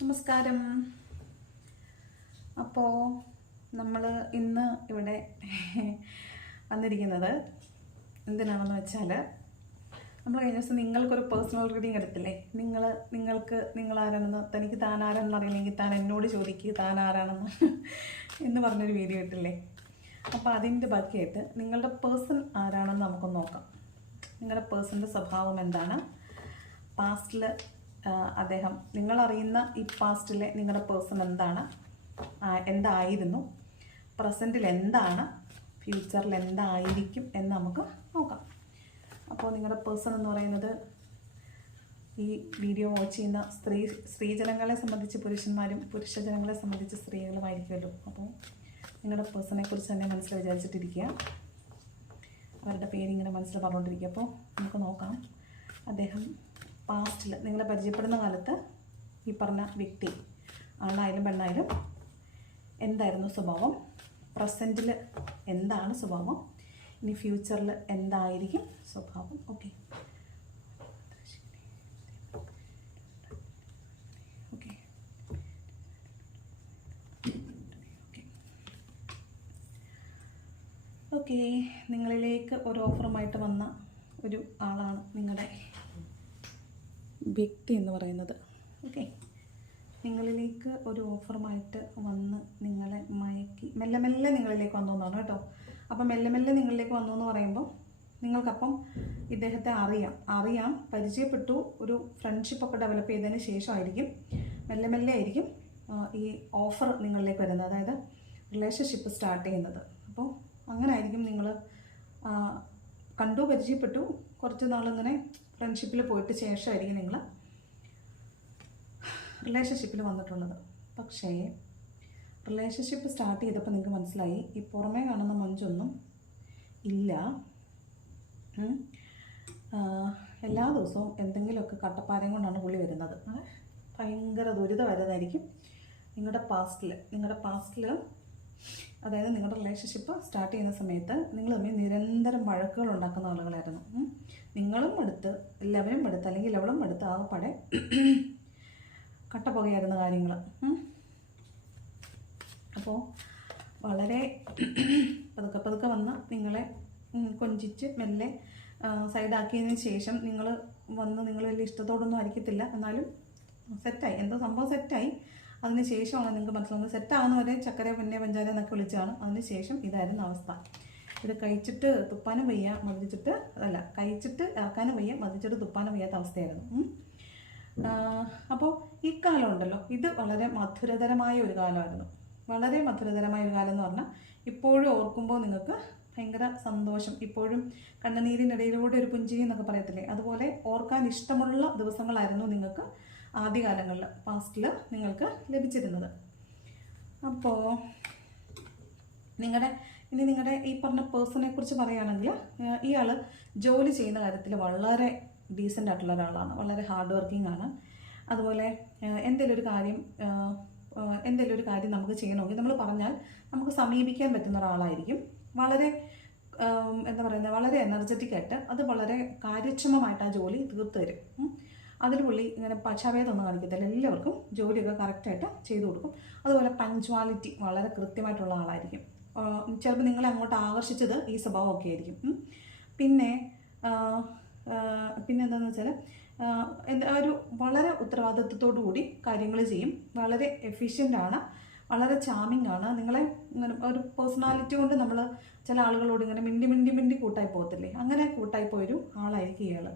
നമസ്കാരം. അപ്പോൾ നമ്മൾ ഇന്ന് ഇവിടെ വന്നിരിക്കുന്നത് എന്തിനാണെന്ന് വെച്ചാൽ നമ്മൾ കഴിഞ്ഞ ദിവസം നിങ്ങൾക്കൊരു പേഴ്സണൽ റീഡിങ് എടുത്തില്ലേ? നിങ്ങൾ നിങ്ങൾക്ക് നിങ്ങൾ ആരാണെന്ന് തനിക്ക് താൻ ആരാണെന്ന് അറിയില്ലെങ്കിൽ താൻ എന്നോട് ചോദിക്കുക താൻ ആരാണെന്ന് എന്ന് പറഞ്ഞൊരു വീഡിയോ ഇട്ടില്ലേ? അപ്പോൾ അതിന്റെ ബാക്കിയായിട്ട് നിങ്ങളുടെ പേഴ്സൺ ആരാണെന്ന് നമുക്കൊന്ന് നോക്കാം. നിങ്ങളുടെ പേഴ്സണിന്റെ സ്വഭാവം എന്താണ്? പാസ്റ്റിൽ അദ്ദേഹം നിങ്ങളറിയുന്ന ഈ പാസ്റ്റിലെ നിങ്ങളുടെ പേഴ്സൺ എന്താണ്? എന്തായിരുന്നു? പ്രസന്റിൽ എന്താണ്? ഫ്യൂച്ചറിൽ എന്തായിരിക്കും എന്ന് നമുക്ക് നോക്കാം. അപ്പോൾ നിങ്ങളുടെ പേഴ്സൺ എന്ന് പറയുന്നത് ഈ വീഡിയോ വാച്ച് ചെയ്യുന്ന സ്ത്രീ സ്ത്രീജനങ്ങളെ സംബന്ധിച്ച് പുരുഷന്മാരും പുരുഷജനങ്ങളെ സംബന്ധിച്ച് സ്ത്രീകളുമായിരിക്കുമല്ലോ അപ്പോൾ നിങ്ങളുടെ പേഴ്സണെ കുറിച്ച് തന്നെ മനസ്സിൽ വിചാരിച്ചിട്ടിരിക്കുക. അവരുടെ പേരിങ്ങനെ മനസ്സിൽ പറഞ്ഞുകൊണ്ടിരിക്കുക. അപ്പോൾ നമുക്ക് നോക്കാം. അദ്ദേഹം പാസ്റ്റിൽ നിങ്ങളെ പരിചയപ്പെടുന്ന കാലത്ത് ഈ പറഞ്ഞ വ്യക്തി ആണായാലും പെണ്ണായാലും എന്തായിരുന്നു സ്വഭാവം? പ്രസന്റിൽ എന്താണ് സ്വഭാവം? ഇനി ഫ്യൂച്ചറിൽ എന്തായിരിക്കും സ്വഭാവം? ഓക്കെ. ഓക്കെ. നിങ്ങളിലേക്ക് ഒരു ഓഫറുമായിട്ട് വന്ന ഒരു ആളാണ് നിങ്ങളുടെ വ്യക്തി എന്ന് പറയുന്നത്. ഓക്കെ. നിങ്ങളിലേക്ക് ഒരു ഓഫറുമായിട്ട് വന്ന് നിങ്ങളെ മയക്കി മെല്ലെ മെല്ലെ നിങ്ങളിലേക്ക് വന്നു എന്നാണ് കേട്ടോ. അപ്പം മെല്ലെ മെല്ലെ നിങ്ങളിലേക്ക് വന്നു എന്ന് പറയുമ്പോൾ നിങ്ങൾക്കപ്പം ഇദ്ദേഹത്തെ അറിയാം. അറിയാം പരിചയപ്പെട്ടു ഒരു ഫ്രണ്ട്ഷിപ്പൊക്കെ ഡെവലപ്പ് ചെയ്തതിന് ശേഷമായിരിക്കും മെല്ലെ മെല്ലെ ആയിരിക്കും ഈ ഓഫർ നിങ്ങളിലേക്ക് വരുന്നത്. അതായത് റിലേഷൻഷിപ്പ് സ്റ്റാർട്ട് ചെയ്യുന്നത്. അപ്പോൾ അങ്ങനെ ആയിരിക്കും നിങ്ങൾ കണ്ടു പരിചയപ്പെട്ടു കുറച്ച് നാളിങ്ങനെ ഫ്രണ്ട്ഷിപ്പിൽ പോയിട്ട് ശേഷമായിരിക്കും നിങ്ങൾ റിലേഷൻഷിപ്പിൽ വന്നിട്ടുള്ളത്. പക്ഷേ റിലേഷൻഷിപ്പ് സ്റ്റാർട്ട് ചെയ്തപ്പോൾ നിങ്ങൾക്ക് മനസ്സിലായി ഈ പുറമേ കാണുന്ന മഞ്ചൊന്നും ഇല്ല. എല്ലാ ദിവസവും എന്തെങ്കിലുമൊക്കെ കട്ടപ്പാരം കൊണ്ടാണ് പുള്ളി വരുന്നത്. ഭയങ്കര ദുരിതം വരുന്നതായിരിക്കും നിങ്ങളുടെ പാസ്റ്റിൽ നിങ്ങളുടെ പാസ്റ്റിൽ അതായത് നിങ്ങളുടെ റിലേഷൻഷിപ്പ് സ്റ്റാർട്ട് ചെയ്യുന്ന സമയത്ത് നിങ്ങൾ തമ്മിൽ നിരന്തരം വഴക്കുകൾ ഉണ്ടാക്കുന്ന ആളുകളായിരുന്നു. നിങ്ങളും എടുത്ത് എല്ലാവരും എടുത്ത് അല്ലെങ്കിൽ ലവളും എടുത്ത് ആ പടെ കട്ടപ്പുകയായിരുന്ന കാര്യങ്ങൾ. അപ്പോൾ വളരെ പതുക്കെ പതുക്കെ വന്ന് നിങ്ങളെ കൊഞ്ചിച്ച് മെല്ലെ സൈഡാക്കിയതിന് ശേഷം നിങ്ങൾ വന്ന് നിങ്ങൾ വലിയ ഇഷ്ടത്തോടൊന്നും ആയിരിക്കത്തില്ല. എന്നാലും സെറ്റായി എന്തോ സംഭവം സെറ്റായി അതിന് ശേഷമാണ് നിങ്ങൾക്ക് മനസ്സിലാവുന്നത്. സെറ്റാകുന്നവരെ ചക്കര പിന്നെ പഞ്ചാര എന്നൊക്കെ വിളിച്ചാണ് അതിന് ശേഷം ഇതായിരുന്നു അവസ്ഥ. ഇത് കഴിച്ചിട്ട് തുപ്പാനും വയ്യ മതിച്ചിട്ട് അതല്ല കഴിച്ചിട്ട് ഇറക്കാനും വയ്യ മതിച്ചിട്ട് തുപ്പാനും വയ്യാത്ത അവസ്ഥയായിരുന്നു. അപ്പോൾ ഈ കാലം ഉണ്ടല്ലോ ഇത് വളരെ മധുരതരമായ ഒരു കാലമായിരുന്നു. വളരെ മധുരതരമായ ഒരു കാലം എന്ന് പറഞ്ഞാൽ ഇപ്പോഴും ഓർക്കുമ്പോൾ നിങ്ങൾക്ക് ഭയങ്കര സന്തോഷം. ഇപ്പോഴും കണ്ണുനീരിനിടയിലൂടെ ഒരു പുഞ്ചിരി എന്നൊക്കെ പറയത്തില്ലേ? അതുപോലെ ഓർക്കാൻ ഇഷ്ടമുള്ള ദിവസങ്ങളായിരുന്നു നിങ്ങൾക്ക് ആദ്യകാലങ്ങളിൽ പാസ്റ്റിൽ നിങ്ങൾക്ക് ലഭിച്ചിരുന്നത്. അപ്പോൾ നിങ്ങളുടെ ഇനി നിങ്ങളുടെ ഈ പറഞ്ഞ പേഴ്സണെ കുറിച്ച് പറയുകയാണെങ്കിൽ ഇയാൾ ജോലി ചെയ്യുന്ന കാര്യത്തിൽ വളരെ ഡീസന്റ് ആയിട്ടുള്ള ഒരാളാണ് വളരെ ഹാർഡ് വർക്കിംഗ് ആണ്. അതുപോലെ എന്തെങ്കിലും ഒരു കാര്യം എന്തെങ്കിലും ഒരു കാര്യം നമുക്ക് ചെയ്യണമെങ്കിൽ നമ്മൾ പറഞ്ഞാൽ നമുക്ക് സമീപിക്കാൻ പറ്റുന്ന ഒരാളായിരിക്കും. വളരെ എന്താ പറയുന്നത് വളരെ എനർജറ്റിക് ആയിട്ട് അത് വളരെ കാര്യക്ഷമമായിട്ട് ആ ജോലി തീർത്തു തരും. അതിൽ പുള്ളി ഇങ്ങനെ പക്ഷാഭേദമൊന്നും കാണിക്കത്തില്ല. എല്ലാവർക്കും ജോലിയൊക്കെ കറക്റ്റായിട്ട് ചെയ്തു കൊടുക്കും. അതുപോലെ പങ്ക്ച്വാലിറ്റി വളരെ കൃത്യമായിട്ടുള്ള ആളായിരിക്കും. ചിലപ്പോൾ നിങ്ങളെ അങ്ങോട്ട് ആകർഷിച്ചത് ഈ സ്വഭാവമൊക്കെ ആയിരിക്കും. പിന്നെ പിന്നെ എന്താണെന്ന് വെച്ചാൽ എന്താ ഒരു വളരെ ഉത്തരവാദിത്വത്തോടു കൂടി കാര്യങ്ങൾ ചെയ്യും. വളരെ എഫിഷ്യന്റ് ആണ്. വളരെ ചാമിങ് ആണ്. നിങ്ങളെ ഒരു പേഴ്സണാലിറ്റി കൊണ്ട് നമ്മൾ ചില ആളുകളോട് ഇങ്ങനെ മിണ്ടി മിണ്ടി മിണ്ടി കൂട്ടായി പോകത്തില്ലേ? അങ്ങനെ കൂട്ടായി പോയൊരു ആളായിരിക്കും ഇയാൾ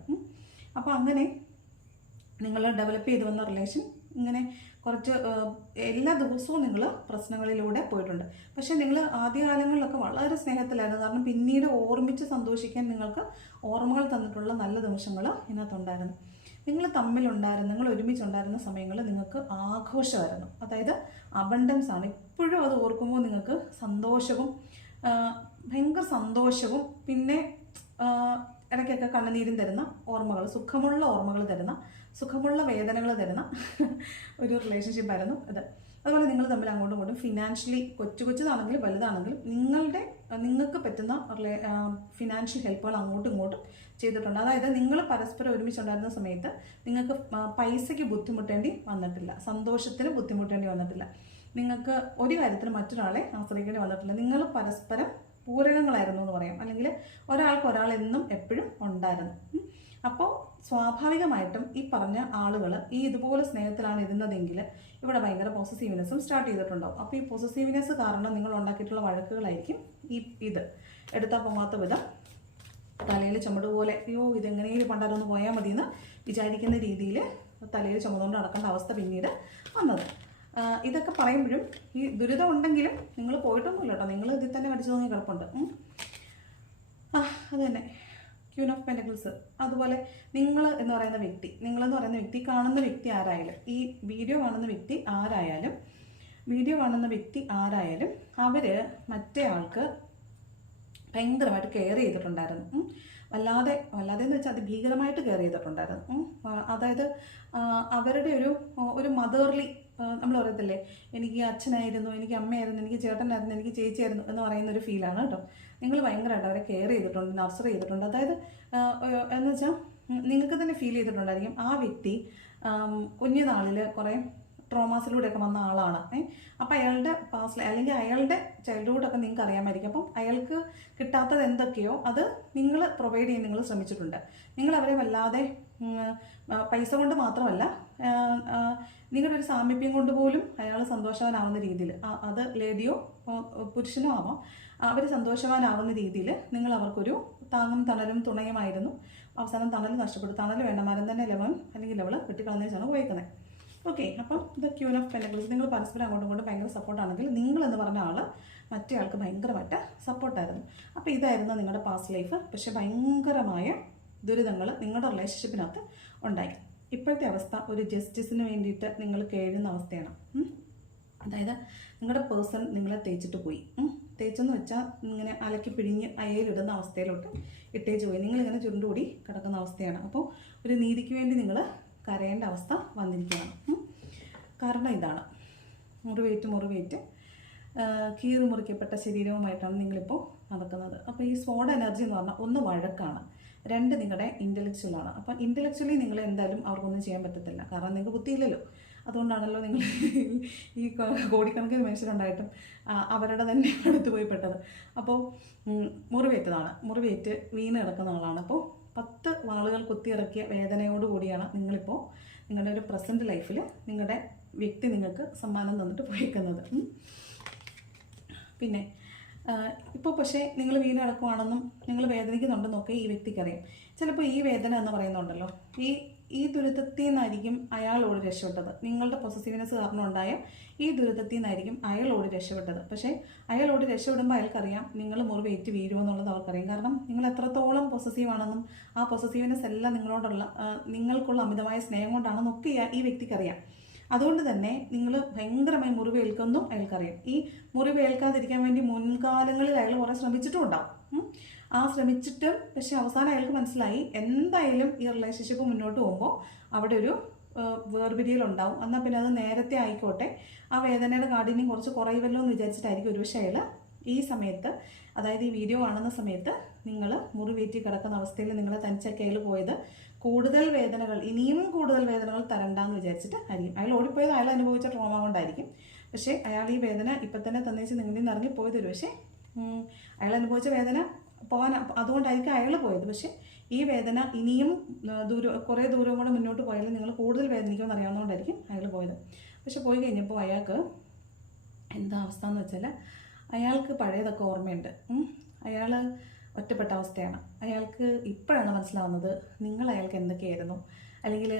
അപ്പോൾ അങ്ങനെ നിങ്ങൾ ഡെവലപ്പ് ചെയ്തു വന്ന റിലേഷൻ ഇങ്ങനെ കുറച്ച് എല്ലാ ദിവസവും നിങ്ങൾ പ്രശ്നങ്ങളിലൂടെ പോയിട്ടുണ്ട്. പക്ഷേ നിങ്ങൾ ആദ്യകാലങ്ങളിലൊക്കെ വളരെ സ്നേഹത്തിലായിരുന്നു. കാരണം പിന്നീട് ഓർമ്മിച്ച് സന്തോഷിക്കാൻ നിങ്ങൾക്ക് ഓർമ്മകൾ തന്നിട്ടുള്ള നല്ല നിമിഷങ്ങൾ ഇതിനകത്തുണ്ടായിരുന്നു. നിങ്ങൾ തമ്മിലുണ്ടായിരുന്നു നിങ്ങൾ ഒരുമിച്ചുണ്ടായിരുന്ന സമയങ്ങൾ നിങ്ങൾക്ക് ആഘോഷമായിരുന്നു. അതായത് അബണ്ടൻസ് ആണ്. ഇപ്പോഴും അത് ഓർക്കുമ്പോൾ നിങ്ങൾക്ക് സന്തോഷവും ഭയങ്കര സന്തോഷവും പിന്നെ ഇടയ്ക്കൊക്കെ കണ്ണുനീരും തരുന്ന ഓർമ്മകൾ സുഖമുള്ള ഓർമ്മകൾ തരുന്ന സുഖമുള്ള വേദനകൾ തരുന്ന ഒരു റിലേഷൻഷിപ്പ് ആയിരുന്നു ഇത് അതുപോലെ നിങ്ങൾ തമ്മിൽ അങ്ങോട്ടും ഇങ്ങോട്ടും ഫിനാൻഷ്യലി കൊച്ചു കൊച്ചതാണെങ്കിലും വലുതാണെങ്കിലും നിങ്ങളുടെ നിങ്ങൾക്ക് പറ്റുന്ന ഫിനാൻഷ്യൽ ഹെൽപ്പുകൾ അങ്ങോട്ടും ഇങ്ങോട്ടും ചെയ്തിട്ടുണ്ട്. അതായത് നിങ്ങൾ പരസ്പരം ഒരുമിച്ചുണ്ടായിരുന്ന സമയത്ത് നിങ്ങൾക്ക് പൈസയ്ക്ക് ബുദ്ധിമുട്ടേണ്ടി വന്നിട്ടില്ല. സന്തോഷത്തിന് ബുദ്ധിമുട്ടേണ്ടി വന്നിട്ടില്ല. നിങ്ങൾക്ക് ഒരു കാര്യത്തിന് മറ്റൊരാളെ ആശ്രയിക്കേണ്ടി വന്നിട്ടില്ല. നിങ്ങൾ പരസ്പരം പൂരകങ്ങളായിരുന്നു എന്ന് പറയാം. അല്ലെങ്കിൽ ഒരാൾക്ക് ഒരാൾ എന്നും എപ്പോഴും ഉണ്ടായിരുന്നു. അപ്പോൾ സ്വാഭാവികമായിട്ടും ഈ പറഞ്ഞ ആളുകൾ ഈ ഇതുപോലെ സ്നേഹത്തിലാണ് ഇരുന്നതെങ്കിൽ ഇവിടെ ഭയങ്കര പോസസീവ്നെസ്സും സ്റ്റാർട്ട് ചെയ്തിട്ടുണ്ടാവും. അപ്പോൾ ഈ പോസസീവ്നെസ് കാരണം നിങ്ങൾ ഉണ്ടാക്കിയിട്ടുള്ള വഴക്കുകളായിരിക്കും ഈ ഇത്. എടുത്താൽ പോകാത്ത വിധം തലയിൽ ചുമട് പോലെ അയ്യോ ഇതെങ്ങനെയും പണ്ടാരൊന്ന് പോയാൽ മതി എന്ന് വിചാരിക്കുന്ന രീതിയിൽ തലയിൽ ചുമതുകൊണ്ട് നടക്കേണ്ട അവസ്ഥ പിന്നീട് വന്നത്. ഇതൊക്കെ പറയുമ്പോഴും ഈ ദുരിതം ഉണ്ടെങ്കിലും നിങ്ങൾ പോയിട്ടൊന്നുമില്ല കേട്ടോ. നിങ്ങൾ ഇതിൽ തന്നെ കടിച്ചു തോന്നിയ. ആ അത് ക്യൂൻ ഓഫ് പെന്റക്കിൾസ് അതുപോലെ നിങ്ങൾ എന്ന് പറയുന്ന വ്യക്തി നിങ്ങളെന്ന് പറയുന്ന വ്യക്തി കാണുന്ന വ്യക്തി ആരായാലും ഈ വീഡിയോ കാണുന്ന വ്യക്തി ആരായാലും വീഡിയോ കാണുന്ന വ്യക്തി ആരായാലും അവർ മറ്റേ ആൾക്ക് ഭയങ്കരമായിട്ട് കെയർ ചെയ്തിട്ടുണ്ടായിരുന്നു. വല്ലാതെ വല്ലാതെ എന്ന് വെച്ചാൽ അതിഭീകരമായിട്ട് കെയർ ചെയ്തിട്ടുണ്ടായിരുന്നു. അതായത് അവരുടെ ഒരു ഒരു മദർലി നമ്മൾ പറയത്തില്ലേ എനിക്ക് അച്ഛനായിരുന്നു എനിക്ക് അമ്മയായിരുന്നു എനിക്ക് ചേട്ടനായിരുന്നു എനിക്ക് ചേച്ചിയായിരുന്നു എന്ന് പറയുന്ന ഒരു ഫീലാണ് കേട്ടോ. നിങ്ങൾ ഭയങ്കരമായിട്ട് അവരെ കെയർ ചെയ്തിട്ടുണ്ട് നർസർ ചെയ്തിട്ടുണ്ട്. അതായത് എന്ന് വെച്ചാൽ നിങ്ങൾക്ക് തന്നെ ഫീൽ ചെയ്തിട്ടുണ്ടായിരിക്കും ആ വ്യക്തി കുഞ്ഞുനാളിൽ കുറേ ട്രോമാസിലൂടെയൊക്കെ വന്ന ആളാണ്. ഏഹ് അപ്പം അയാളുടെ പാസ്റ്റിൽ അല്ലെങ്കിൽ അയാളുടെ ചൈൽഡ്ഹുഡൊക്കെ നിങ്ങൾക്ക് അറിയാമായിരിക്കും. അപ്പം അയാൾക്ക് കിട്ടാത്തത് എന്തൊക്കെയോ അത് നിങ്ങൾ പ്രൊവൈഡ് ചെയ്യാൻ നിങ്ങൾ ശ്രമിച്ചിട്ടുണ്ട്. നിങ്ങൾ അവരെ വല്ലാതെ പൈസ കൊണ്ട് മാത്രമല്ല നിങ്ങളുടെ ഒരു സാമീപ്യം കൊണ്ട് പോലും അയാൾ സന്തോഷവാനാവുന്ന രീതിയിൽ അത് ലേഡിയോ പുരുഷനോ ആവാം അവർ സന്തോഷവാനാവുന്ന രീതിയിൽ നിങ്ങൾ അവർക്കൊരു താങ്ങും തണലും തുണയുമായിരുന്നു. അവസാനം തണൽ നഷ്ടപ്പെട്ടു. തണൽ വേണ്ട മരം തന്നെ ലെവൻ അല്ലെങ്കിൽ ലെവൽ കെട്ടിക്കളഞ്ഞാണ് പോയേക്കുന്നത് ഓക്കെ അപ്പം ദ ക്യൂൻ ഓഫ് പെനക്കിൾസ് നിങ്ങൾ പരസ്പരം അങ്ങോട്ടും ഇങ്ങോട്ടും ഭയങ്കര സപ്പോർട്ടാണെങ്കിൽ നിങ്ങൾ എന്ന് പറഞ്ഞ ആൾ മറ്റേ ആൾക്ക് ഭയങ്കരമായിട്ട് സപ്പോർട്ടായിരുന്നു അപ്പോൾ ഇതായിരുന്നു നിങ്ങളുടെ പാസ്റ്റ് ലൈഫ് പക്ഷെ ഭയങ്കരമായ ദുരിതങ്ങൾ നിങ്ങളുടെ റിലേഷൻഷിപ്പിനകത്ത് ഉണ്ടായി. ഇപ്പോഴത്തെ അവസ്ഥ ഒരു ജസ്റ്റിസിന് വേണ്ടിയിട്ട് നിങ്ങൾ കേഴുന്ന അവസ്ഥയാണ്. അതായത് നിങ്ങളുടെ പേഴ്സൺ നിങ്ങളെ തേച്ചിട്ട് പോയി. തേച്ചെന്ന് വെച്ചാൽ ഇങ്ങനെ അലക്കി പിഴിഞ്ഞ് അയയിലിടുന്ന അവസ്ഥയിലോട്ട് ഇട്ടേച്ച് പോയി നിങ്ങളിങ്ങനെ ചുരുണ്ടുകൂടി കിടക്കുന്ന അവസ്ഥയാണ്. അപ്പോൾ ഒരു നീതിക്ക് വേണ്ടി നിങ്ങൾ കരയേണ്ട അവസ്ഥ വന്നിരിക്കുകയാണ്. കാരണം ഇതാണ്. മുറിവേറ്റ് മുറിവേറ്റ്. കീറി മുറിക്കപ്പെട്ട ശരീരവുമായിട്ടാണ് നിങ്ങളിപ്പോൾ നടക്കുന്നത്. അപ്പോൾ ഈ സ്പോഡ് എനർജി എന്ന് പറഞ്ഞാൽ ഒന്ന് വഴക്കാണ്. രണ്ട് നിങ്ങളുടെ ഇന്റലക്ച്വലാണ് അപ്പം ഇന്റലക്ച്വലി നിങ്ങൾ എന്തായാലും അവർക്കൊന്നും ചെയ്യാൻ പറ്റത്തില്ല. കാരണം നിങ്ങൾക്ക് ബുദ്ധിയില്ലല്ലോ. അതുകൊണ്ടാണല്ലോ നിങ്ങൾ ഈ കോടിക്കണക്കിന് മനുഷ്യരുണ്ടായിട്ടും അവരുടെ തന്നെ അടുത്ത് പോയി പെട്ടത്. അപ്പോൾ മുറിവേറ്റതാണ്. മുറിവേറ്റ് വീണ് കിടക്കുന്ന ആളാണ്. അപ്പോൾ പത്ത് വാളുകൾ കുത്തിയിറക്കിയ വേദനയോടുകൂടിയാണ് നിങ്ങളിപ്പോൾ നിങ്ങളുടെ ഒരു പ്രസന്റ് ലൈഫിൽ നിങ്ങളുടെ വ്യക്തി നിങ്ങൾക്ക് സമ്മാനം തന്നിട്ട് പോയിക്കുന്നത്. പിന്നെ ഇപ്പോൾ പക്ഷേ നിങ്ങൾ വീണ് കിടക്കുവാണെന്നും നിങ്ങൾ വേദനിക്കുന്നുണ്ടെന്നൊക്കെ ഈ വ്യക്തിക്കറിയാം. ചിലപ്പോൾ ഈ വേദന എന്ന് പറയുന്നുണ്ടല്ലോ. ഈ ഈ ദുരിതത്തിൽ നിന്നായിരിക്കും അയാളോട് രക്ഷപ്പെട്ടത്. നിങ്ങളുടെ പൊസസീവ്നെസ് കാരണം ഉണ്ടായ ഈ ദുരിതത്തിൽ നിന്നായിരിക്കും അയാളോട് രക്ഷപ്പെട്ടത്. പക്ഷേ അയാളോട് രക്ഷപ്പെടുമ്പോൾ അയാൾക്കറിയാം നിങ്ങൾ മുറിവേറ്റ് വീഴുമെന്നുള്ളത് അവർക്കറിയാം. കാരണം നിങ്ങൾ എത്രത്തോളം പൊസസീവ് ആണെന്നും ആ പൊസസീവ്നെസ് എല്ലാം നിങ്ങളോടുള്ള നിങ്ങൾക്കുള്ള അമിതമായ സ്നേഹം കൊണ്ടാണെന്നൊക്കെ ഈ വ്യക്തിക്കറിയാം. അതുകൊണ്ട് തന്നെ നിങ്ങൾ ഭയങ്കരമായി മുറിവേൽക്കുന്നു അയാൾക്കറിയാം. ഈ മുറിവേൽക്കാതിരിക്കാൻ വേണ്ടി മുൻകാലങ്ങളിൽ അയാൾ കുറേ ശ്രമിച്ചിട്ടും ഉണ്ടാവും ആ ശ്രമിച്ചിട്ട് പക്ഷെ അവസാനം അയാൾക്ക് മനസ്സിലായി എന്തായാലും ഈ റിലേഷൻഷിപ്പ് മുന്നോട്ട് പോകുമ്പോൾ അവിടെ ഒരു വേർപിരിയൽ ഉണ്ടാവും എന്നാൽ പിന്നെ അത് നേരത്തെ ആയിക്കോട്ടെ. ആ വേദനയുടെ കാഠിന്യം കുറച്ച് കുറയുമല്ലോ എന്ന് വിചാരിച്ചിട്ടായിരിക്കും ഒരുപക്ഷെ അയാൾ ഈ സമയത്ത് അതായത് ഈ വീഡിയോ കാണുന്ന സമയത്ത് നിങ്ങൾ മുറിവേറ്റി കിടക്കുന്ന അവസ്ഥയിൽ നിങ്ങളെ തനിച്ചൊക്കെ അയാൾ പോയത് കൂടുതൽ വേദനകൾ ഇനിയും കൂടുതൽ വേദനകൾ തരണ്ടെന്ന് വിചാരിച്ചിട്ട് ആയിരിക്കും. അയാൾ ഓടിപ്പോയത് അയാൾ അനുഭവിച്ച ട്രോമ കൊണ്ടായിരിക്കും. പക്ഷേ അയാൾ ഈ വേദന ഇപ്പം തന്നെ തന്നേച്ച് നിങ്ങളിൽ നിന്ന് ഇറങ്ങിപ്പോയത് ഒരു പക്ഷേ അയാൾ അനുഭവിച്ച വേദന പോകാൻ അതുകൊണ്ടായിരിക്കും അയാൾ പോയത്. പക്ഷേ ഈ വേദന ഇനിയും ദൂരം കുറേ ദൂരം കൂടെ മുന്നോട്ട് പോയാലും നിങ്ങൾ കൂടുതൽ വേദനിക്കുമെന്ന് അറിയാവുന്നതുകൊണ്ടായിരിക്കും അയാൾ പോയത്. പക്ഷെ പോയി കഴിഞ്ഞപ്പോൾ അയാൾക്ക് എന്താ അവസ്ഥ എന്ന് വെച്ചാൽ അയാൾക്ക് പഴയതൊക്കെ ഓർമ്മയുണ്ട്. അയാൾ ഒറ്റപ്പെട്ട അവസ്ഥയാണ്. അയാൾക്ക് ഇപ്പോഴാണ് മനസ്സിലാവുന്നത് നിങ്ങൾ അയാൾക്ക് എന്തൊക്കെയായിരുന്നു. അല്ലെങ്കിൽ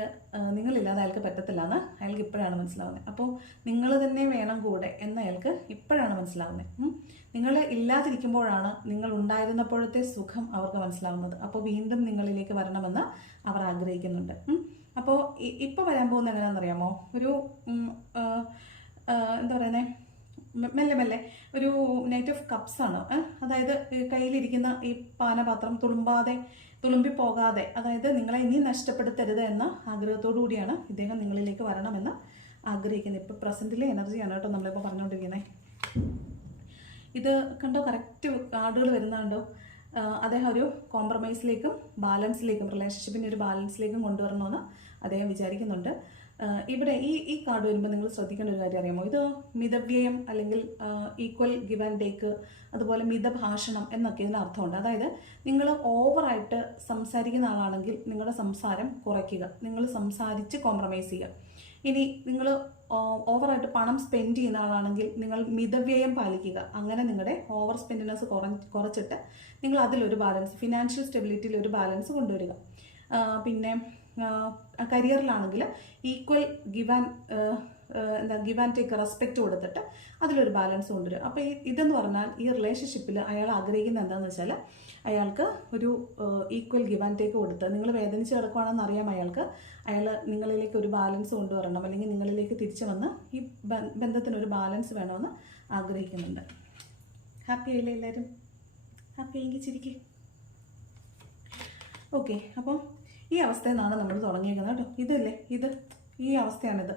നിങ്ങളില്ലാതെ അയാൾക്ക് പറ്റത്തില്ല എന്ന് അയാൾക്ക് ഇപ്പോഴാണ് മനസ്സിലാവുന്നത്. അപ്പോൾ നിങ്ങൾ തന്നെ വേണം കൂടെ എന്ന് അയാൾക്ക് ഇപ്പോഴാണ് മനസ്സിലാവുന്നത്. നിങ്ങൾ ഇല്ലാതിരിക്കുമ്പോഴാണ് നിങ്ങൾ ഉണ്ടായിരുന്നപ്പോഴത്തെ സുഖം അവർക്ക് മനസ്സിലാവുന്നത്. അപ്പോൾ വീണ്ടും നിങ്ങളിലേക്ക് വരണമെന്ന് അവർ ആഗ്രഹിക്കുന്നുണ്ട്. അപ്പോൾ ഇപ്പോൾ വരാൻ പോകുന്ന എങ്ങനെയാണെന്നറിയാമോ? ഒരു എന്താ പറയുന്നത് മെല്ലെ മെല്ലെ ഒരു നൈറ്റ് ഓഫ് കപ്സ് ആണ്. അതായത് കയ്യിലിരിക്കുന്ന ഈ പാനപാത്രം തുളുമ്പാതെ തുളുമ്പി പോകാതെ അതായത് നിങ്ങളെ ഇനി നഷ്ടപ്പെടുത്തരുത് എന്ന ആഗ്രഹത്തോടു കൂടിയാണ് ഇദ്ദേഹം നിങ്ങളിലേക്ക് വരണമെന്ന് ആഗ്രഹിക്കുന്നത്. ഇപ്പോൾ പ്രസന്റിലെ എനർജിയാണ് കേട്ടോ നമ്മളിപ്പോൾ പറഞ്ഞുകൊണ്ടിരിക്കുന്നത് ഇത് കണ്ടോ? കറക്റ്റ് കാർഡുകൾ വരുന്നുണ്ടോ അദ്ദേഹം ഒരു കോംപ്രമൈസിലേക്കും ബാലൻസിലേക്കും റിലേഷൻഷിപ്പിന്റെ ഒരു ബാലൻസിലേക്കും കൊണ്ടുവരണമെന്ന് അദ്ദേഹം വിചാരിക്കുന്നുണ്ട്. ഇവിടെ ഈ ഈ കാർഡ് വരുമ്പോൾ നിങ്ങൾ ശ്രദ്ധിക്കേണ്ട ഒരു കാര്യം അറിയാമോ? ഇത് മിതവ്യയം അല്ലെങ്കിൽ ഈക്വൽ ഗിവ് ആൻഡ് ടേക്ക് അതുപോലെ മിതഭാഷണം എന്നൊക്കെ ഇതിന് അർത്ഥമുണ്ട്. അതായത് നിങ്ങൾ ഓവറായിട്ട് സംസാരിക്കുന്ന ആളാണെങ്കിൽ നിങ്ങളുടെ സംസാരം കുറയ്ക്കുക. നിങ്ങൾ സംസാരിച്ച് കോംപ്രമൈസ് ചെയ്യുക. ഇനി നിങ്ങൾ ഓവറായിട്ട് പണം സ്പെൻഡ് ചെയ്യുന്ന ആളാണെങ്കിൽ നിങ്ങൾ മിതവ്യയം പാലിക്കുക. അങ്ങനെ നിങ്ങളുടെ ഓവർ സ്പെൻഡിനെസ് കുറ കുറച്ചിട്ട് നിങ്ങൾ അതിലൊരു ബാലൻസ് ഫിനാൻഷ്യൽ സ്റ്റെബിലിറ്റിയിൽ ഒരു ബാലൻസ് കൊണ്ടുവരിക. പിന്നെ കരിയറിലാണെങ്കിൽ ഈക്വൽ ഗിവ് ആൻഡ് എന്താ ഗിവ് ആൻഡ് ടേക്ക് റെസ്പെക്റ്റ് കൊടുത്തിട്ട് അതിലൊരു ബാലൻസ് കൊണ്ടുവരും. അപ്പോൾ ഈ ഇതെന്ന് പറഞ്ഞാൽ ഈ റിലേഷൻഷിപ്പിൽ അയാൾ ആഗ്രഹിക്കുന്നത് എന്താണെന്ന് വെച്ചാൽ അയാൾക്ക് ഒരു ഈക്വൽ ഗിവ് ആൻഡ് ടേക്ക് കൊടുത്ത് നിങ്ങൾ വേദനിച്ച് കിടക്കുകയാണെന്ന് അറിയാം അയാൾക്ക്. അയാൾ നിങ്ങളിലേക്ക് ഒരു ബാലൻസ് കൊണ്ടുവരണം. അല്ലെങ്കിൽ നിങ്ങളിലേക്ക് തിരിച്ചു വന്ന് ഈ ബന്ധത്തിന് ബന്ധത്തിനൊരു ബാലൻസ് വേണമെന്ന് ആഗ്രഹിക്കുന്നുണ്ട്. ഹാപ്പി ആയില്ലേ എല്ലാവരും? ഹാപ്പി ആയെങ്കിൽ ചിരിക്കേ? ഓക്കെ അപ്പം ഈ അവസ്ഥയിൽ നിന്നാണ് നമ്മൾ തുടങ്ങിയിരിക്കുന്നത് കേട്ടോ. ഇതല്ലേ? ഇത് ഈ അവസ്ഥയാണിത്.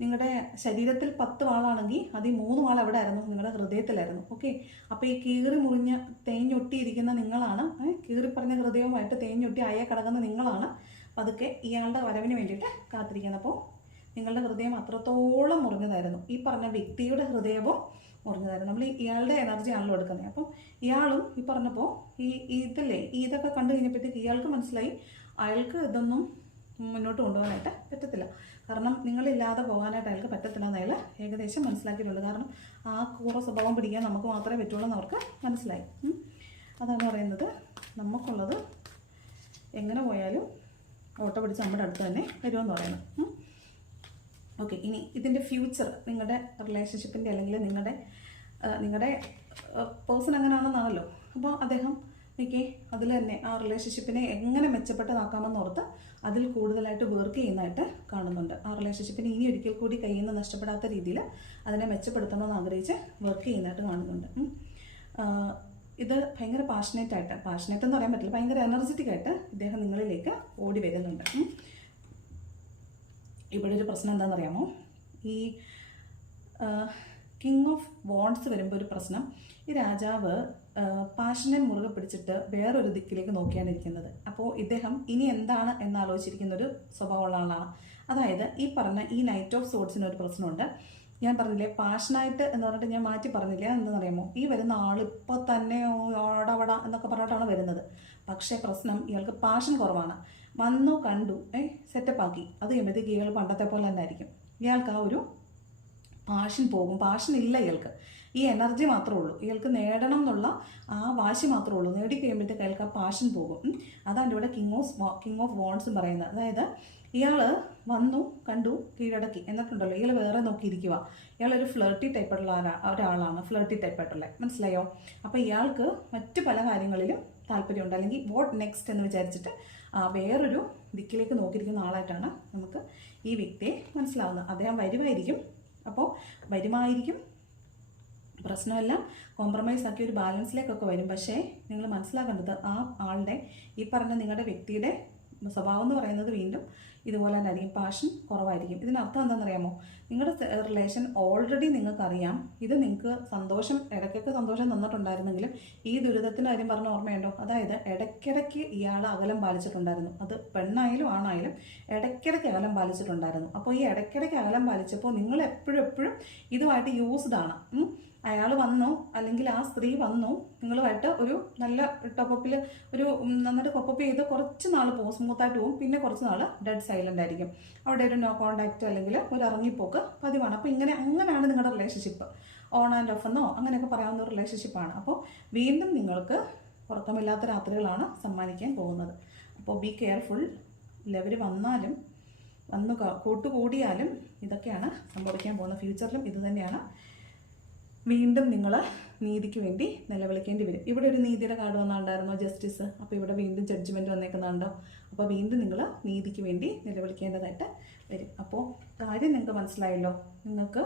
നിങ്ങളുടെ ശരീരത്തിൽ പത്ത് വാളാണെങ്കിൽ അത് ഈ മൂന്ന് വാൾ എവിടെ ആയിരുന്നു നിങ്ങളുടെ ഹൃദയത്തിലായിരുന്നു. ഓക്കെ? അപ്പോൾ ഈ കീറി മുറിഞ്ഞ് തേഞ്ഞൊട്ടിയിരിക്കുന്ന നിങ്ങളാണ്. കീറിപ്പറഞ്ഞ കീറി പറഞ്ഞ ഹൃദയവുമായിട്ട് തേഞ്ഞൊട്ടി അയ കിടക്കുന്ന നിങ്ങളാണ്. പതുക്കെ ഇയാളുടെ വരവിന് വേണ്ടിയിട്ട് കാത്തിരിക്കുന്നത്. അപ്പോൾ നിങ്ങളുടെ ഹൃദയം അത്രത്തോളം മുറിഞ്ഞതായിരുന്നു. ഈ പറഞ്ഞ വ്യക്തിയുടെ ഹൃദയവും മുറിഞ്ഞതായിരുന്നു. നമ്മൾ ഇയാളുടെ എനർജി ആണല്ലോ എടുക്കുന്നത്. അപ്പം ഇയാളും ഈ പറഞ്ഞപ്പോൾ ഈ ഇതല്ലേ? ഇതൊക്കെ കണ്ടു കഴിഞ്ഞപ്പോഴത്തേക്ക് ഇയാൾക്ക് മനസ്സിലായി. അയാൾക്ക് ഇതൊന്നും മുന്നോട്ട് കൊണ്ടുപോകാനായിട്ട് പറ്റത്തില്ല. കാരണം നിങ്ങളില്ലാതെ പോകാനായിട്ട് അയാൾക്ക് പറ്റത്തില്ല എന്ന് അയാൾ ഏകദേശം മനസ്സിലാക്കിയിട്ടുണ്ട്. കാരണം ആ കൂറ സ്വഭാവം പിടിക്കാൻ നമുക്ക് മാത്രമേ പറ്റുള്ളൂ എന്ന് അവർക്ക് മനസ്സിലായി. അതാണ് പറയുന്നത്. നമുക്കുള്ളത് എങ്ങനെ പോയാലും ഓട്ടോ പിടിച്ച് നമ്മുടെ അടുത്ത് തന്നെ വരുമെന്ന് പറയുന്നത്. ഓക്കെ ഇനി ഇതിന്റെ ഫ്യൂച്ചർ നിങ്ങളുടെ റിലേഷൻഷിപ്പിന്റെ അല്ലെങ്കിൽ നിങ്ങളുടെ നിങ്ങളുടെ പേഴ്സൺ അദ്ദേഹം നിൽക്കേ അതിൽ തന്നെ ആ റിലേഷൻഷിപ്പിനെ എങ്ങനെ മെച്ചപ്പെട്ടതാക്കാമെന്ന് ഓർത്ത് അതിൽ കൂടുതലായിട്ട് വർക്ക് ചെയ്യുന്നതായിട്ട് കാണുന്നുണ്ട്. ആ റിലേഷൻഷിപ്പിനെ ഇനി ഒരിക്കൽ കൂടി കയ്യിൽ നിന്ന് നഷ്ടപ്പെടാത്ത രീതിയിൽ അതിനെ മെച്ചപ്പെടുത്തണമെന്ന് ആഗ്രഹിച്ച് വർക്ക് ചെയ്യുന്നതായിട്ട് കാണുന്നുണ്ട്. ഇത് ഭയങ്കര പാഷനേറ്റ് ആയിട്ട് പാഷനേറ്റ് എന്ന് പറയാൻ പറ്റില്ല ഭയങ്കര എനർജറ്റിക് ആയിട്ട് ഇദ്ദേഹം നിങ്ങളിലേക്ക് ഓടി വരുന്നുണ്ട്. ഇവിടെ ഒരു പ്രശ്നം എന്താണെന്നറിയാമോ? ഈ കിങ് ഓഫ് വോൺസ് വരുമ്പോൾ ഒരു പ്രശ്നം. ഈ രാജാവ് പാഷനെ മുറുകെ പിടിച്ചിട്ട് വേറൊരു ദിക്കിലേക്ക് നോക്കിയാണ് ഇരിക്കുന്നത്. അപ്പോൾ ഇദ്ദേഹം ഇനി എന്താണ് എന്നാലോചിച്ചിരിക്കുന്ന ഒരു സ്വഭാവമുള്ള ആളാണ്. അതായത് ഈ പറഞ്ഞ ഈ നൈറ്റ് ഓഫ് സോഡ്സിന് ഒരു പ്രശ്നമുണ്ട്. ഞാൻ പറഞ്ഞില്ലേ പാഷനായിട്ട് എന്ന് പറഞ്ഞിട്ട് ഞാൻ മാറ്റി പറഞ്ഞില്ലേ? എന്താണെന്നറിയാമോ ഈ വരുന്ന ആൾ ഇപ്പോൾ തന്നെ ഓടവട എന്നൊക്കെ പറഞ്ഞിട്ടാണ് വരുന്നത്. പക്ഷേ പ്രശ്നം ഇയാൾക്ക് പാഷൻ കുറവാണ്. വന്നു കണ്ടു ഏ സെറ്റപ്പാക്കി അത് കഴിയുമ്പോഴത്തേക്ക് ഇയാൾ പണ്ടത്തെ പോലെ തന്നെ ആയിരിക്കും. ഇയാൾക്ക് ആ ഒരു പാഷൻ പോകും. പാഷൻ ഇല്ല ഇയാൾക്ക്. ഈ എനർജി മാത്രമേ ഉള്ളൂ. ഇയാൾക്ക് നേടണം എന്നുള്ള ആ വാശി മാത്രമേ ഉള്ളൂ. നേടിക്കഴിയുമ്പോഴത്തേക്ക് അയാൾക്ക് ആ പാഷൻ പോകും. അതാണ് ഇവിടെ കിങ് ഓഫ് കിങ് ഓഫ് വോൺസും പറയുന്നത്. അതായത് ഇയാൾ വന്നു കണ്ടു കീഴടക്കി എന്നിട്ടുണ്ടല്ലോ. ഇയാൾ വേറെ നോക്കിയിരിക്കുക ഇയാളൊരു ഫ്ലേർട്ടി ആരാ- ഒരാളാണ്. ഫ്ലേർട്ടി ടൈപ്പായിട്ടുള്ള മനസ്സിലായോ? അപ്പോൾ ഇയാൾക്ക് മറ്റ് പല കാര്യങ്ങളിലും താല്പര്യമുണ്ട്. അല്ലെങ്കിൽ വാട്ട് നെക്സ്റ്റ് എന്ന് വിചാരിച്ചിട്ട് വേറൊരു ദിക്കിലേക്ക് നോക്കിയിരിക്കുന്ന ആളായിട്ടാണ് നമുക്ക് ഈ വ്യക്തിയെ മനസ്സിലാവുന്നത്. അദ്ദേഹം വരുമായിരിക്കും. അപ്പോൾ വരുമായിരിക്കും. പ്രശ്നമെല്ലാം. കോംപ്രമൈസ് ആക്കി ഒരു ബാലൻസിലേക്കൊക്കെ വരും. പക്ഷേ നിങ്ങൾ മനസ്സിലാക്കേണ്ടത് ആ ആളുടെ ഈ പറഞ്ഞ നിങ്ങളുടെ വ്യക്തിയുടെ സ്വഭാവം എന്ന് പറയുന്നത് വീണ്ടും ഇതുപോലെ തന്നെ ആയിരിക്കും. പാഷൻ കുറവായിരിക്കും. ഇതിനർത്ഥം എന്താണെന്നറിയാമോ? നിങ്ങളുടെ റിലേഷൻ ഓൾറെഡി നിങ്ങൾക്കറിയാം. ഇത് നിങ്ങൾക്ക് സന്തോഷം ഇടയ്ക്കൊക്കെ സന്തോഷം തന്നിട്ടുണ്ടായിരുന്നെങ്കിലും ഈ ദുരിതത്തിന്റെ കാര്യം പറഞ്ഞ ഓർമ്മയുണ്ടോ? അതായത് ഇടയ്ക്കിടയ്ക്ക് ഇയാൾ അകലം പാലിച്ചിട്ടുണ്ടായിരുന്നു. അത് പെണ്ണായാലും ആണായാലും ഇടയ്ക്കിടയ്ക്ക് അകലം പാലിച്ചിട്ടുണ്ടായിരുന്നു. അപ്പോൾ ഈ ഇടയ്ക്കിടയ്ക്ക് അകലം പാലിച്ചപ്പോൾ നിങ്ങൾ എപ്പോഴും എപ്പോഴും ഇതുമായിട്ട് യൂസ്ഡ് ആണ്. അയാൾ വന്നു അല്ലെങ്കിൽ ആ സ്ത്രീ വന്നു നിങ്ങളുമായിട്ട് ഒരു നല്ല ടോപ്പപ്പിൽ ഒരു നന്നായിട്ട് കൊപ്പപ്പ് ചെയ്ത് കുറച്ച് നാൾ പോ സ്മൂത്തായിട്ട് പോകും പിന്നെ കുറച്ച് നാൾ ഡെഡ് സൈലന്റ് ആയിരിക്കും. അവിടെ ഒരു നോ കോണ്ടാക്റ്റ് അല്ലെങ്കിൽ ഒരു ഇറങ്ങിപ്പോക്ക് പതിവാണ്. അപ്പോൾ ഇങ്ങനെ അങ്ങനെയാണ് നിങ്ങളുടെ റിലേഷൻഷിപ്പ് ഓൺ ആൻഡ് ഓഫ് എന്നോ അങ്ങനെയൊക്കെ പറയാവുന്ന ഒരു റിലേഷൻഷിപ്പാണ് അപ്പോൾ വീണ്ടും നിങ്ങൾക്ക് ഉറക്കമില്ലാത്ത രാത്രികളാണ് സമ്മാനിക്കാൻ പോകുന്നത്. അപ്പോൾ ബി കെയർഫുൾ ഇല്ലവർ വന്നാലും വന്ന് കൂട്ടുകൂടിയാലും ഇതൊക്കെയാണ് സംഭവിക്കാൻ പോകുന്നത് ഫ്യൂച്ചറിലും ഇത് തന്നെയാണ്. വീണ്ടും നിങ്ങൾ നീതിക്ക് വേണ്ടി നിലവിളിക്കേണ്ടി വരും. ഇവിടെ ഒരു നീതിയുടെ കാർഡ് വന്നാണ്ടായിരുന്നോ ജസ്റ്റിസ്? അപ്പോൾ ഇവിടെ വീണ്ടും ജഡ്ജ്മെന്റ് വന്നേക്കുന്നുണ്ടോ? അപ്പോൾ വീണ്ടും നിങ്ങൾ നീതിക്ക് വേണ്ടി നിലവിളിക്കേണ്ടതായിട്ട് വരും. അപ്പോൾ കാര്യം നിങ്ങൾക്ക് മനസ്സിലായല്ലോ. നിങ്ങൾക്ക്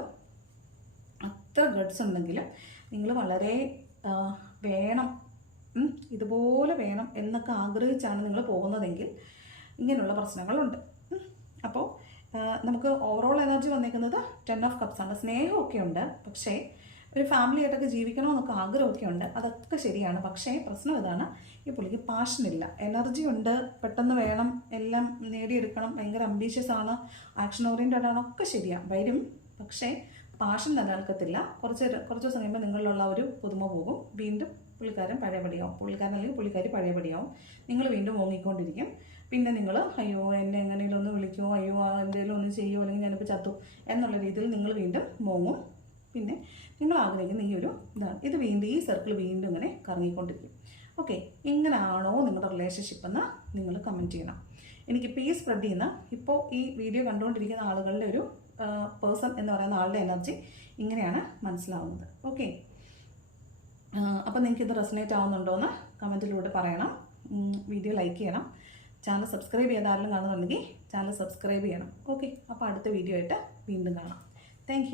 അത്ര ഗഡ്സ് ഉണ്ടെങ്കിലും നിങ്ങൾ വളരെ വേണം ഇതുപോലെ വേണം എന്നൊക്കെ ആഗ്രഹിച്ചാണ് നിങ്ങൾ പോകുന്നതെങ്കിൽ ഇങ്ങനെയുള്ള പ്രശ്നങ്ങളുണ്ട്. അപ്പോൾ നമുക്ക് ഓവറോൾ എനർജി വന്നേക്കുന്നത് ടെൻ ഓഫ് കപ്സ് ആണ്. സ്നേഹമൊക്കെ ഉണ്ട് പക്ഷേ ഒരു ഫാമിലി ആയിട്ടൊക്കെ ജീവിക്കണമെന്നൊക്കെ ആഗ്രഹമൊക്കെ ഉണ്ട്. അതൊക്കെ ശരിയാണ്. പക്ഷേ പ്രശ്നം ഇതാണ്. ഈ പുള്ളിക്ക് ഇല്ല. എനർജി ഉണ്ട്. പെട്ടെന്ന് വേണം. എല്ലാം നേടിയെടുക്കണം. ഭയങ്കര അംബീഷ്യസ് ആണ്. ആക്ഷൻ ഓറിയന്റഡ് ആണ്. ഒക്കെ ശരിയാണ് വരും. പക്ഷേ പാഷൻ നിലനിൽക്കത്തില്ല. കുറച്ച് കുറച്ച് ദിവസം കഴിയുമ്പോൾ നിങ്ങളിലുള്ള ഒരു പുതുമ പോകും. വീണ്ടും പുള്ളിക്കാരൻ പഴയപടിയാവും. പുള്ളിക്കാരൻ അല്ലെങ്കിൽ പുള്ളിക്കാരി പഴയപടിയാവും. നിങ്ങൾ വീണ്ടും ഓങ്ങിക്കൊണ്ടിരിക്കും. പിന്നെ നിങ്ങൾ അയ്യോ എന്നെ എങ്ങനെയെങ്കിലും ഒന്ന് വിളിക്കുമോ അയ്യോ എന്തെങ്കിലും ഒന്ന് ചെയ്യുമോ അല്ലെങ്കിൽ ഞാനിപ്പോൾ ചത്തു എന്നുള്ള രീതിയിൽ നിങ്ങൾ വീണ്ടും മോങ്ങും. പിന്നെ നിങ്ങൾ ആഗ്രഹിക്കുന്ന ഈ ഒരു ഇതാണ്. ഇത് വീണ്ടും ഈ സർക്കിൾ വീണ്ടും ഇങ്ങനെ കറങ്ങിക്കൊണ്ടിരിക്കും. ഓക്കെ എങ്ങനെയാണോ നിങ്ങളുടെ റിലേഷൻഷിപ്പ് എന്ന് നിങ്ങൾ കമന്റ് ചെയ്യണം. എനിക്കിപ്പോൾ ഈ സ്പ്രെഡ് ചെയ്യുന്ന ഇപ്പോൾ ഈ വീഡിയോ കണ്ടുകൊണ്ടിരിക്കുന്ന ആളുകളുടെ ഒരു പേഴ്സൺ എന്ന് പറയുന്ന ആളുടെ എനർജി ഇങ്ങനെയാണ് മനസ്സിലാവുന്നത്. ഓക്കെ അപ്പോൾ നിങ്ങൾക്ക് ഇത് റെസനേറ്റ് ആവുന്നുണ്ടോ എന്ന് കമന്റിലൂടെ പറയണം. വീഡിയോ ലൈക്ക് ചെയ്യണം. ചാനൽ സബ്സ്ക്രൈബ് ചെയ്ത് ആരെങ്കിലും കാണുന്നുണ്ടെങ്കിൽ ചാനൽ സബ്സ്ക്രൈബ് ചെയ്യണം. ഓക്കെ അപ്പോൾ അടുത്ത വീഡിയോ ആയിട്ട് വീണ്ടും കാണാം. താങ്ക്